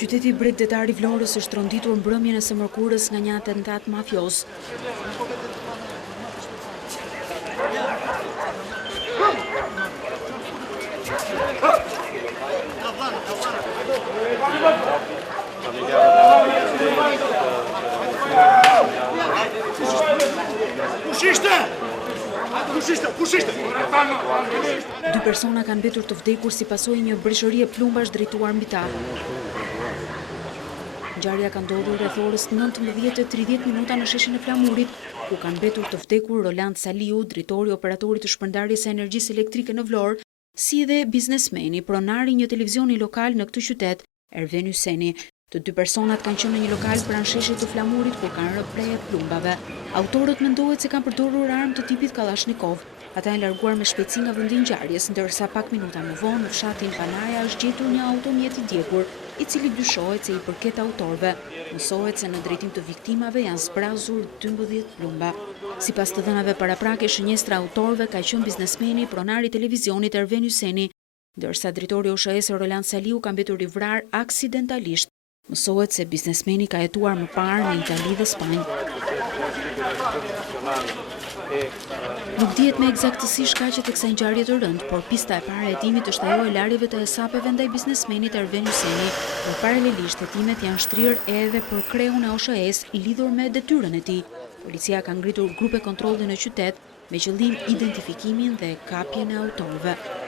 Qyteti bregdetar i Vlorës është tronditur mbrëmjen e së mërkurës nga një atentat mafios. Dy persona kanë mbetur të vdekur si pasojë një breshërie plumbash drejtuar mbi ta. Ngjarja ka ndodhur rreth orës 19:30 në sheshin e Flamurit, ku kanë mbetur të vdekur Roland Saliu, drejtori operatori të shpërndarjes së energjisë elektrike në Vlorë, si dhe biznesmeni, pronari një televizioni lokal në këtë qytet, Erven Hyseni. Të dy personat kanë qenë në një lokal pranë sheshit të Flamurit ku kanë rënë preje plumbave. Autorët mendohet se kanë përdorur armë të tipit Kalashnikov. Ata janë larguar me shpejtësi nga vendi i ngjarjes, ndërsa pak minuta më vonë në fshatin Panaja është gjetur një automjet i djegur, i cili dyshohet se i përket autorëve. Mësohet se në drejtim të viktimave janë zbrazur 12 plumba. Sipas të dhënave paraprake, shënjestra autorëve ka qenë biznesmeni, pronari i televizionit Erven Hyseni, ndërsa drejtori OSHS Roland Saliu ka mbetur i vrarë aksidentalisht. Mësohet se biznesmeni ka jetuar më parë në Itali dhe Spanjë. Nuk dihet me eksaktësi shkaqet e kësaj ngjarje të rëndë, por pista e parë e hetimit është ajo e larjeve të hesapeve ndaj biznesmenit Erven Hyseni, por paralelisht hetimet janë shtrirë edhe për kreun e OSHS lidhur me detyrën e tij. Policia ka ngritur grupe kontrolli në qytet me qëllim identifikimin dhe kapjen e autorëve.